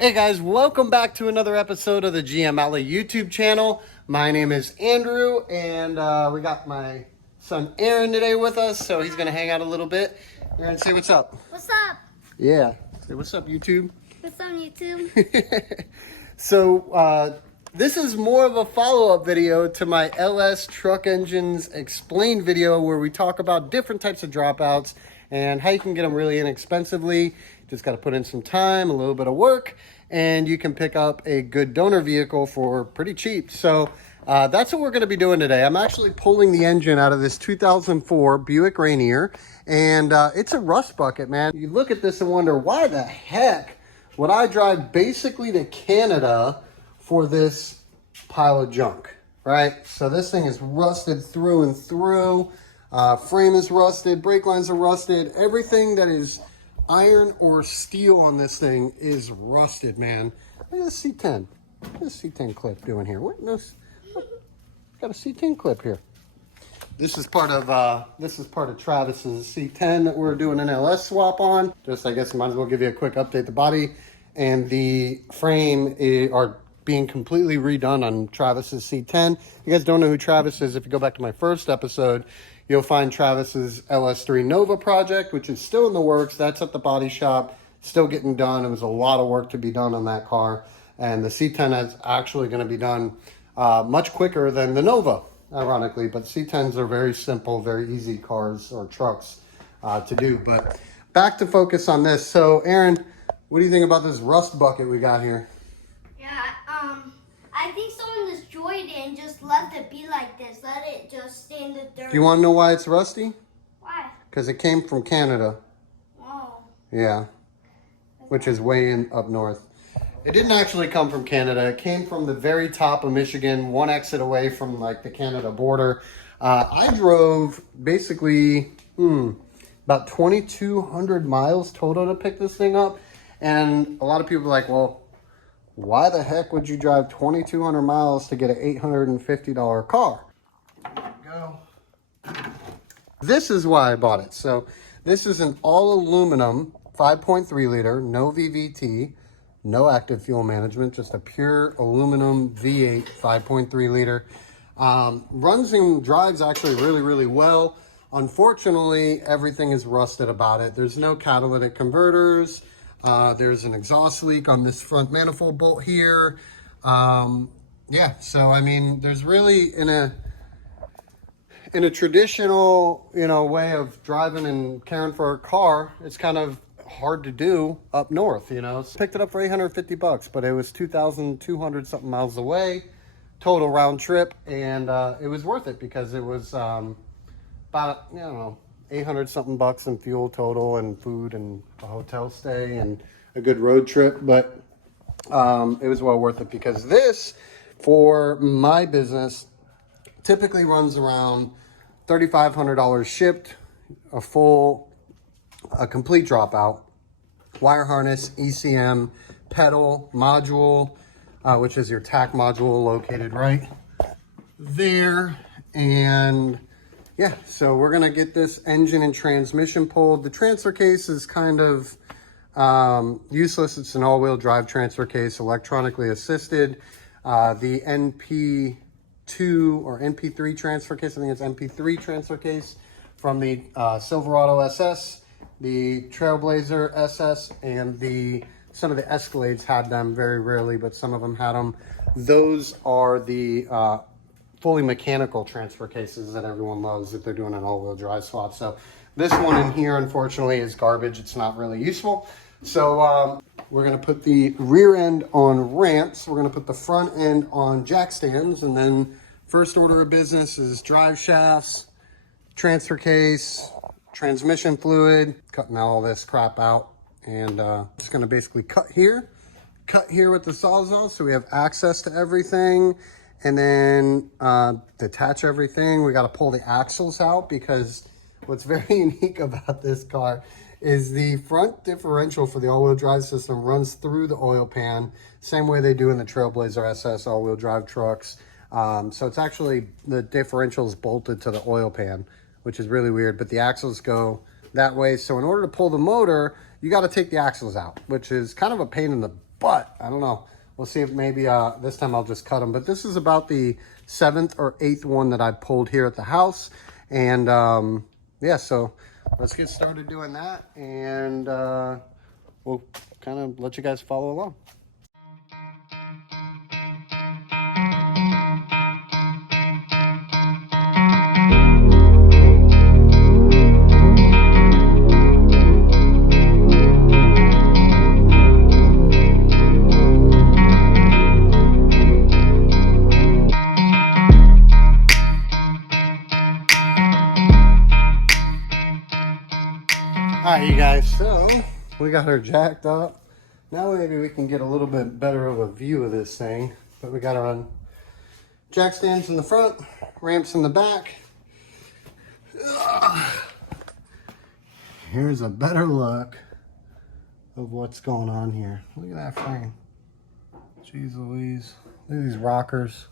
Hey guys, welcome back to another episode of the GM Alley YouTube channel. My name is Andrew, and we got my son Aaron today with us, so he's gonna hang out a little bit. Aaron, say what's up. What's up? Yeah, say what's up, YouTube. What's on YouTube? So this is more of a follow-up video to my LS Truck Engines Explained video where we talk about different types of dropouts and how you can get them really inexpensively. Just got to put in some time, a little bit of work, and you can pick up a good donor vehicle for pretty cheap. So that's what we're going to be doing today. I'm actually pulling the engine out of this 2004 Buick Rainer, and it's a rust bucket, man. You look at this and wonder, why the heck would I drive basically to Canada for this pile of junk, right? So this thing is rusted through and through. Frame is rusted, brake lines are rusted. Everything that is iron or steel on this thing is rusted, man. Look at this C10. What is this C10 clip doing here? What? No, got a C10 clip here. This is part of Travis's C10 that we're doing an LS swap on. Just, I guess, might as well give you a quick update. The body and the frame are being completely redone on Travis's C10. If you guys don't know who Travis is, if you go back to my first episode, you'll find Travis's LS3 Nova project, which is still in the works. That's at the body shop, still getting done. It was a lot of work to be done on that car. And the C10 is actually going to be done much quicker than the Nova, ironically. But C10s are very simple, very easy cars or trucks to do. But back to focus on this. So, Aaron, what do you think about this rust bucket we got here? I think someone destroyed it and just left it be like this. Let it just stay in the dirt. Do you want to know why it's rusty? Why? Because it came from Canada. Oh. Yeah, which is way up north. It didn't actually come from Canada. It came from the very top of Michigan, one exit away from like the Canada border. I drove basically about 2,200 miles total to pick this thing up. And a lot of people are like, well, why the heck would you drive 2,200 miles to get an $850 car? There we go. This is why I bought it. So this is an all aluminum 5.3 liter, no VVT, no active fuel management, just a pure aluminum V8 5.3 liter. Runs and drives actually really, really well. Unfortunately, everything is rusted about it. There's no catalytic converters. There's an exhaust leak on this front manifold bolt here. Yeah, so I mean, there's really in a traditional, way of driving and caring for a car, it's kind of hard to do up north, So picked it up for $850, but it was 2,200 something miles away, total round trip, and it was worth it because it was about, 800 something bucks in fuel total and food and a hotel stay and a good road trip. But it was well worth it because this, for my business, typically runs around $3,500 shipped, a complete dropout, wire harness, ECM, pedal, module, which is your TAC module located right there. And yeah, so we're going to get this engine and transmission pulled. The transfer case is kind of useless. It's an all-wheel drive transfer case, electronically assisted. The NP2 or NP3 transfer case, I think it's NP3 transfer case from the Silverado SS, the Trailblazer SS, and some of the Escalades had them very rarely, but some of them had them. Those are the fully mechanical transfer cases that everyone loves if they're doing an all-wheel drive swap. So this one in here, unfortunately, is garbage. It's not really useful. So we're going to put the rear end on ramps. We're going to put the front end on jack stands. And then first order of business is drive shafts, transfer case, transmission fluid, cutting all this crap out. And just going to basically cut here with the Sawzall so we have access to everything. And then detach everything. We got to pull the axles out because what's very unique about this car is the front differential for the all-wheel drive system runs through the oil pan, same way they do in the Trailblazer SS all-wheel drive trucks. So it's actually, the differential is bolted to the oil pan, which is really weird, but the axles go that way. So in order to pull the motor, you got to take the axles out, which is kind of a pain in the butt I don't know. We'll see if maybe this time I'll just cut them. But this is about the 7th or 8th one that I pulled here at the house. And yeah, so let's get started doing that. And we'll kind of let you guys follow along. All right, you guys, so we got her jacked up. Now maybe we can get a little bit better of a view of this thing. But we got her on jack stands in the front, ramps in the back. Ugh. Here's a better look of what's going on here. Look at that frame. Jeez Louise. Look at these rockers.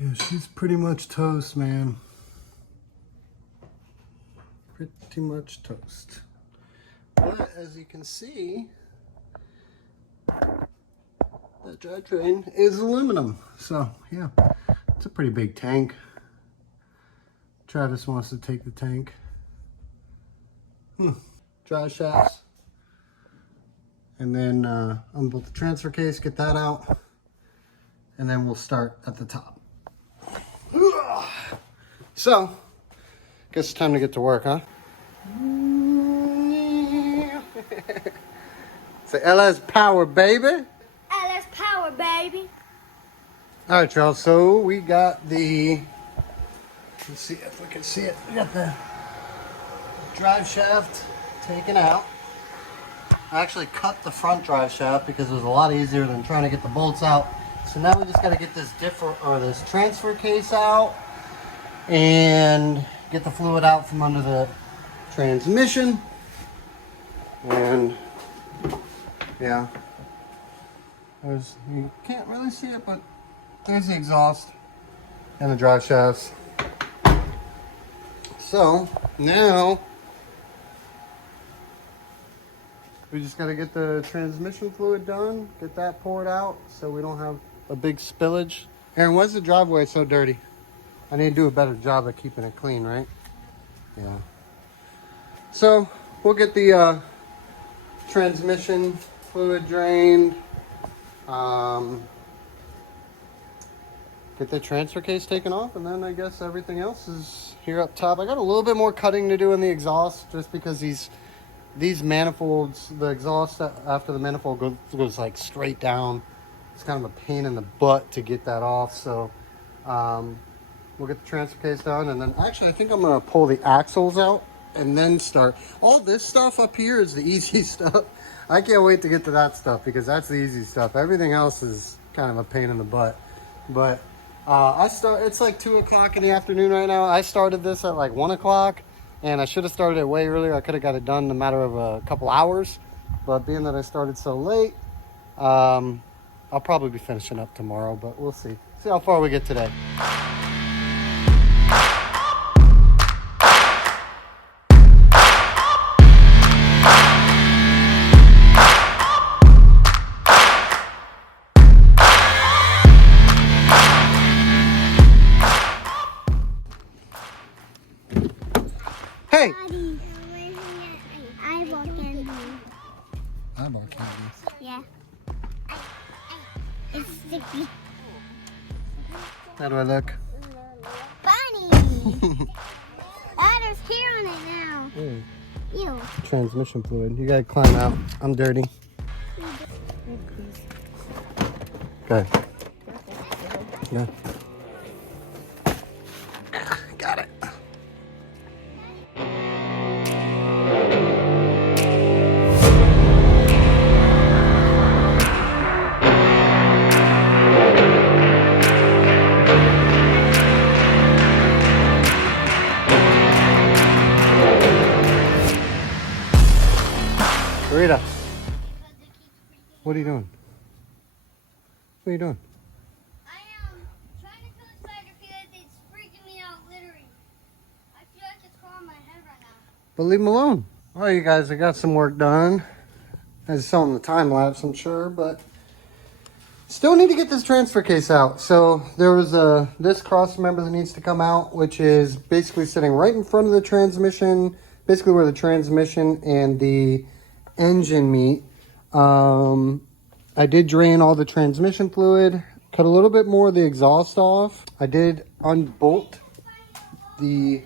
Yeah, she's pretty much toast, man. Pretty much toast. But as you can see, the drivetrain is aluminum. So yeah, it's a pretty big tank. Travis wants to take the tank. Drive shafts. And then unbolt the transfer case, get that out. And then we'll start at the top. So, guess it's time to get to work, huh? Say LS power, baby. LS power, baby. All right, y'all. So we got the. Let's see if we can see it. We got the drive shaft taken out. I actually cut the front drive shaft because it was a lot easier than trying to get the bolts out. So now we just got to get this this transfer case out and get the fluid out from under the transmission. And yeah, you can't really see it, but there's the exhaust and the drive shafts. So now we just got to get the transmission fluid done, get that poured out so we don't have a big spillage. Aaron, why's the driveway so dirty? I need to do a better job of keeping it clean, right? Yeah. So we'll get the transmission fluid drained, get the transfer case taken off, and then I guess everything else is here up top. I got a little bit more cutting to do in the exhaust just because these manifolds, the exhaust after the manifold goes like straight down. It's kind of a pain in the butt to get that off. So we'll get the transfer case done, and then actually I think I'm gonna pull the axles out and then start. All this stuff up here is the easy stuff. I can't wait to get to that stuff because that's the easy stuff. Everything else is kind of a pain in the butt. But it's like 2 o'clock in the afternoon right now. I started this at like 1 o'clock. And I should have started it way earlier. I could have got it done in a matter of a couple hours. But being that I started so late, I'll probably be finishing up tomorrow. But we'll see. See how far we get today. Hey! Eyeball candy. Eyeball candy. Yeah. It's sticky. How do I look? Bunny! There's hair on it now. Ew. Transmission fluid. You gotta climb out. I'm dirty. Okay. Yeah. Got it. Rita, what are you doing? What are you doing? I am trying to kill a spider because it's freaking me out, literally. I feel like it's crawling my head right now. But leave them alone. All right, you guys, I got some work done. as it's on the time lapse, I'm sure, but still need to get this transfer case out. So there was this cross member that needs to come out, which is basically sitting right in front of the transmission, basically where the transmission and the engine meet. I did drain all the transmission fluid, cut a little bit more of the exhaust off. I did unbolt the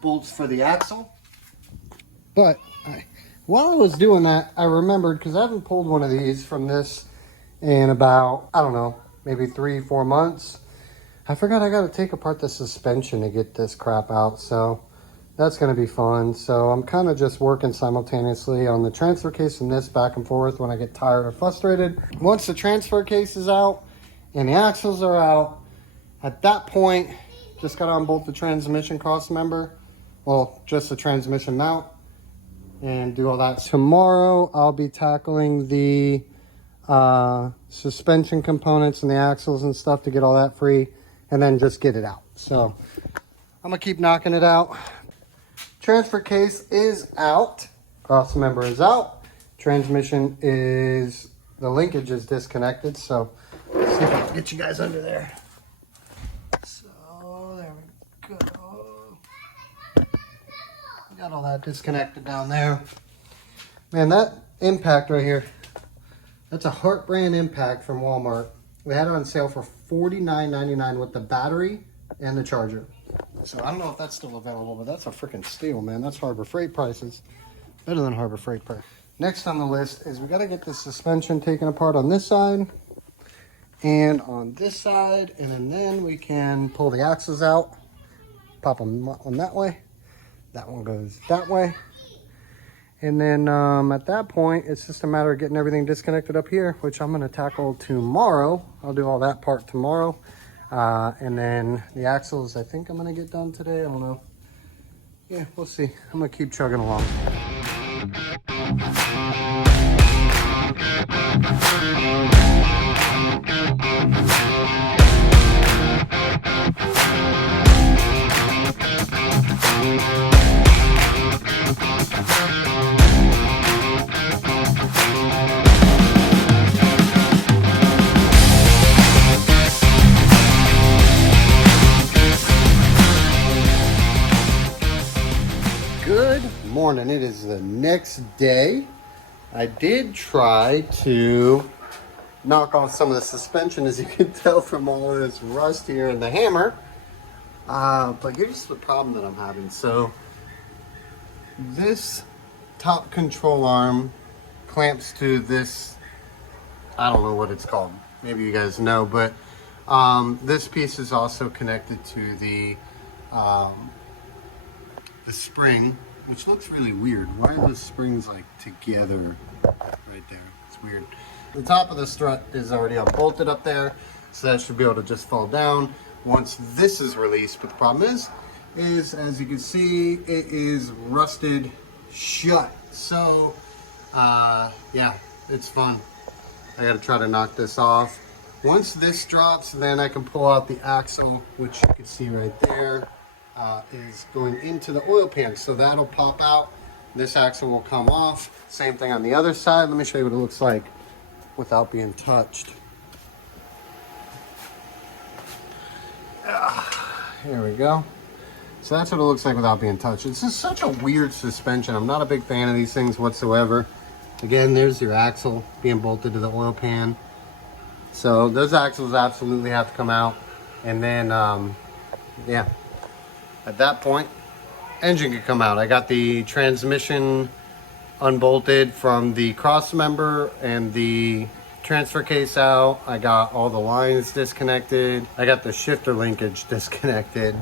bolts for the axle. But while I was doing that, I remembered, because I haven't pulled one of these from this in about, I don't know, maybe 3-4 months. I forgot I got to take apart the suspension to get this crap out. So that's going to be fun. So I'm kind of just working simultaneously on the transfer case and this back and forth when I get tired or frustrated. Once the transfer case is out and the axles are out, at that point, just got to unbolt the transmission cross member. Well, just the transmission mount and do all that. Tomorrow, I'll be tackling the suspension components and the axles and stuff to get all that free and then just get it out. So I'm going to keep knocking it out. Transfer case is out. Cross member is out. Transmission is, the linkage is disconnected. So let's see if I can get you guys under there. So there we go. Got all that disconnected down there. Man, that impact right here, that's a Hart brand impact from Walmart. We had it on sale for $49.99 with the battery and the charger. So I don't know if that's still available, but that's a freaking steal, man. That's Harbor Freight prices. Better than Harbor Freight price. Next on the list is we got to get the suspension taken apart on this side and on this side. And then we can pull the axles out, pop them on that way. That one goes that way. And then at that point, it's just a matter of getting everything disconnected up here, which I'm going to tackle tomorrow. I'll do all that part tomorrow. And then the axles, I think I'm going to get done today. I don't know. Yeah, we'll see. I'm going to keep chugging along. Good morning. It is the next day. I did try to knock off some of the suspension, as you can tell from all of this rust here in the hammer. But here's the problem that I'm having. So this top control arm clamps to this, I don't know what it's called. Maybe you guys know, but this piece is also connected to the spring, which looks really weird. Why are those springs like together right there? It's weird. The top of the strut is already unbolted up there, so that should be able to just fall down once this is released. But the problem is as you can see, it is rusted shut. So yeah, it's fun. I gotta try to knock this off. Once this drops, then I can pull out the axle, which you can see right there. Is going into the oil pan, so that'll pop out. This axle will come off. Same thing on the other side. Let me show you what it looks like without being touched. Here we go. So that's what it looks like without being touched. It's just such a weird suspension. I'm not a big fan of these things whatsoever. Again, there's your axle being bolted to the oil pan. So those axles absolutely have to come out. And then, yeah. At that point, engine could come out. I got the transmission unbolted from the cross member and the transfer case out. I got all the lines disconnected. I got the shifter linkage disconnected.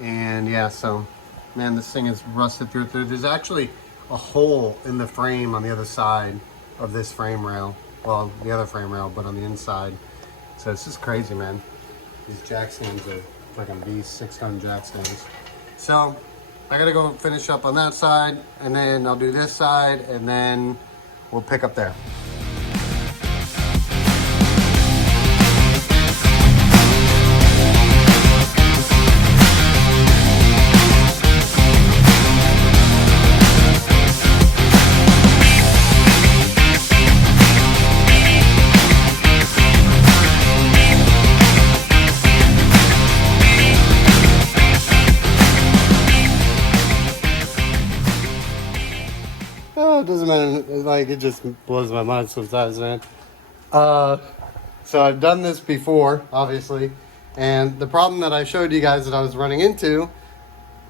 And yeah, so, man, this thing is rusted through. There's actually a hole in the frame on the other side of this frame rail. Well, the other frame rail, but on the inside. So it's just crazy, man. These jack stands are fucking beast, 6-ton jack stands. So I gotta go finish up on that side, and then I'll do this side, and then we'll pick up there. it doesn't matter. Like, it just blows my mind sometimes, man. So I've done this before, obviously. And the problem that I showed you guys that I was running into,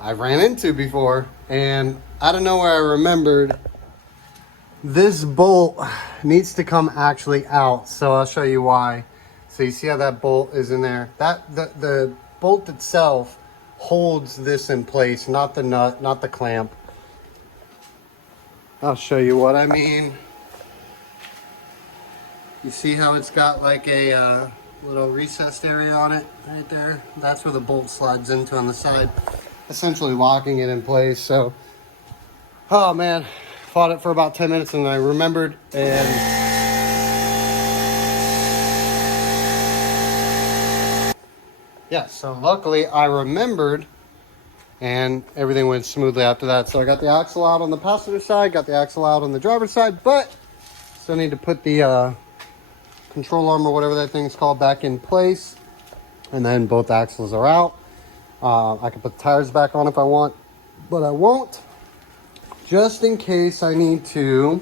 I ran into before. And out of nowhere, I remembered this bolt needs to come actually out. So I'll show you why. So you see how that bolt is in there? The bolt itself holds this in place, not the nut, not the clamp. I'll show you what I mean. You see how it's got like a little recessed area on it right there? That's where the bolt slides into on the side, essentially locking it in place. So, oh man, fought it for about 10 minutes and I remembered, and yeah, so luckily I remembered and everything went smoothly after that. So I got the axle out on the passenger side, got the axle out on the driver's side, but still need to put the control arm or whatever that thing's called back in place. And then both axles are out. I can put the tires back on if I want, but I won't. Just in case I need to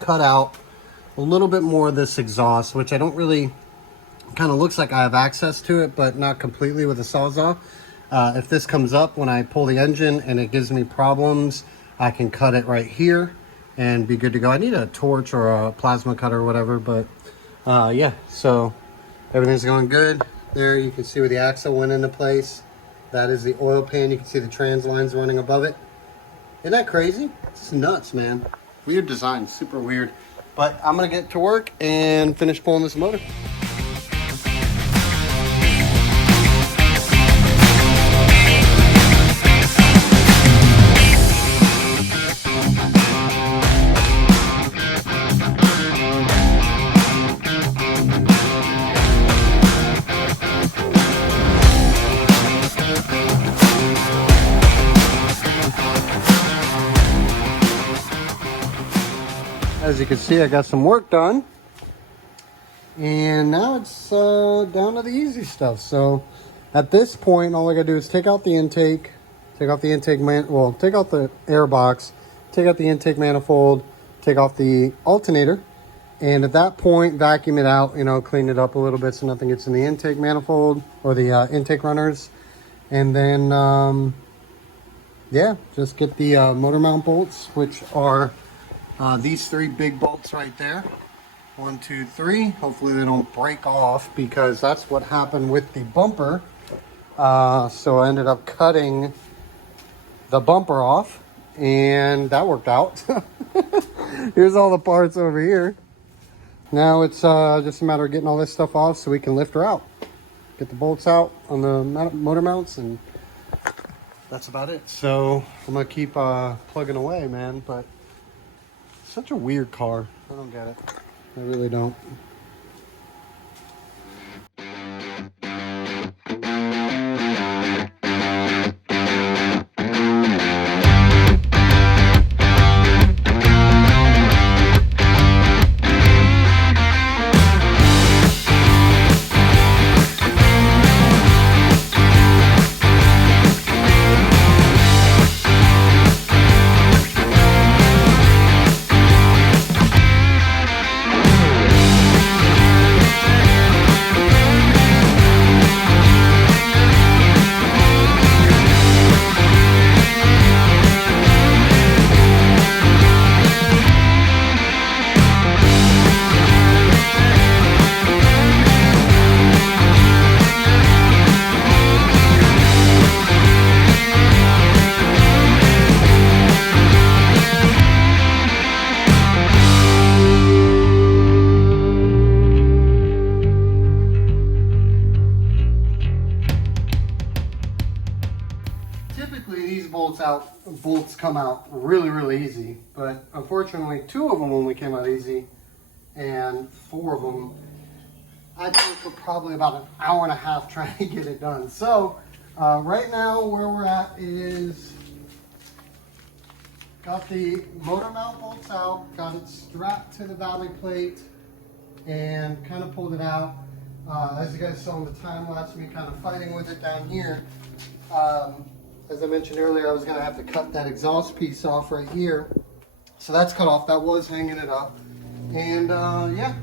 cut out a little bit more of this exhaust, which I don't really, kind of looks like I have access to it, but not completely with a Sawzall. If this comes up when I pull the engine and it gives me problems, I can cut it right here and be good to go. I need a torch or a plasma cutter or whatever, but yeah, so everything's going good. There you can see where the axle went into place. That is the oil pan. You can see the trans lines running above it. Isn't that crazy? It's nuts, man. Weird design, super weird. But I'm gonna get to work and finish pulling this motor. As you can see, I got some work done, and now it's down to the easy stuff. So at this point, all I gotta do is take out the intake, take out the air box, take out the intake manifold, take off the alternator, and at that point, vacuum it out, you know, clean it up a little bit so nothing gets in the intake manifold or the intake runners. And then, yeah, just get the motor mount bolts, which are these three big bolts right there. 1, 2, 3. Hopefully they don't break off, because that's what happened with the bumper. So I ended up cutting the bumper off, and that worked out. Here's all the parts over here. Now it's just a matter of getting all this stuff off so we can lift her out. Get the bolts out on the motor mounts, and that's about it. So I'm gonna keep plugging away, man, but such a weird car. I don't get it. I really don't. Bolts come out really easy, but unfortunately 2 of them only came out easy, and 4 of them I took probably about an hour and a half trying to get it done. So right now where we're at is got the motor mount bolts out, got it strapped to the valley plate, and kind of pulled it out. As you guys saw in the time lapse, me kind of fighting with it down here. As I mentioned earlier, I was going to have to cut that exhaust piece off right here. So that's cut off. That was hanging it up. And yeah,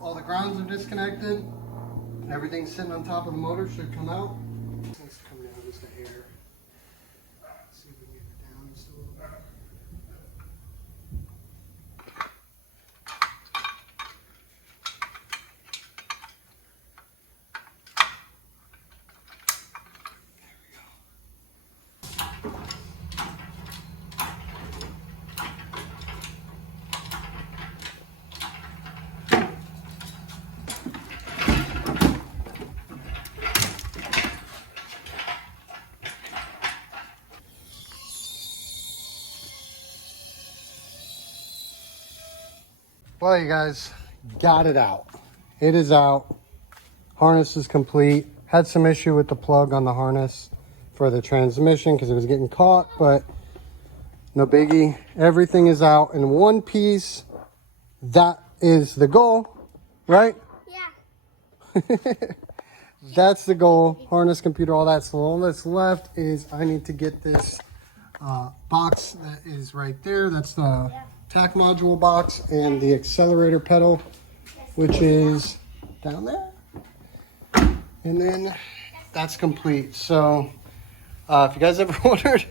all the grounds are disconnected. Everything sitting on top of the motor should come out. It's coming out just a hair. Let's see if we can get it down just a little bit. Well, you guys, got it out. It is out. Harness is complete. Had some issue with the plug on the harness for the transmission because it was getting caught, but no biggie. Everything is out in one piece. That is the goal, right? Yeah. That's the goal. Harness, computer, all that. So all that's left is I need to get this box that is right there. That's the tack module box and the accelerator pedal, which is down there. And then that's complete. So if you guys ever wondered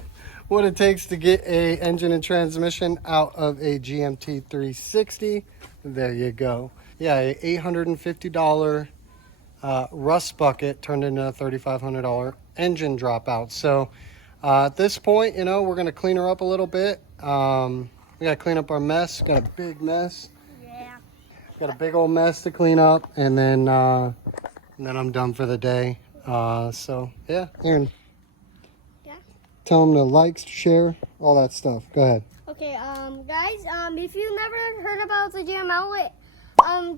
what it takes to get a engine and transmission out of a GMT 360, there you go. Yeah, a $850 rust bucket turned into a $3,500 engine dropout. So at this point, you know, we're going to clean her up a little bit. We got to clean up our mess. Got a big mess. Yeah. Got a big old mess to clean up, and then I'm done for the day. So yeah, Aaron. Yeah. Tell them to like, share, all that stuff. Go ahead. Okay, guys, if you never heard about the Jam Outlet,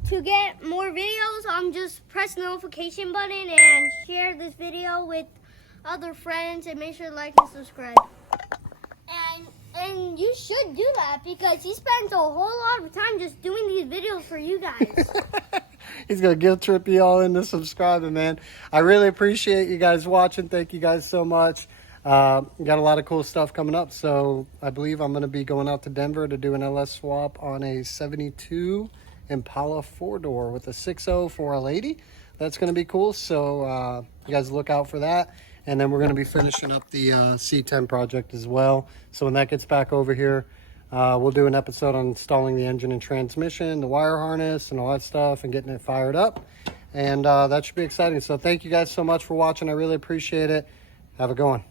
to get more videos, just press the notification button and share this video with other friends, and make sure to like and subscribe. And you should do that because he spends a whole lot of time just doing these videos for you guys. He's gonna guilt trip you all into subscribing, man. I really appreciate you guys watching. Thank you guys so much. Got a lot of cool stuff coming up. So I believe I'm gonna be going out to Denver to do an LS swap on a 72 Impala 4-door with a 6.0 4L80. That's gonna be cool. So you guys look out for that. And then we're going to be finishing up the C10 project as well. So when that gets back over here, we'll do an episode on installing the engine and transmission, the wire harness, and all that stuff, and getting it fired up. And that should be exciting. So thank you guys so much for watching. I really appreciate it. Have a good one.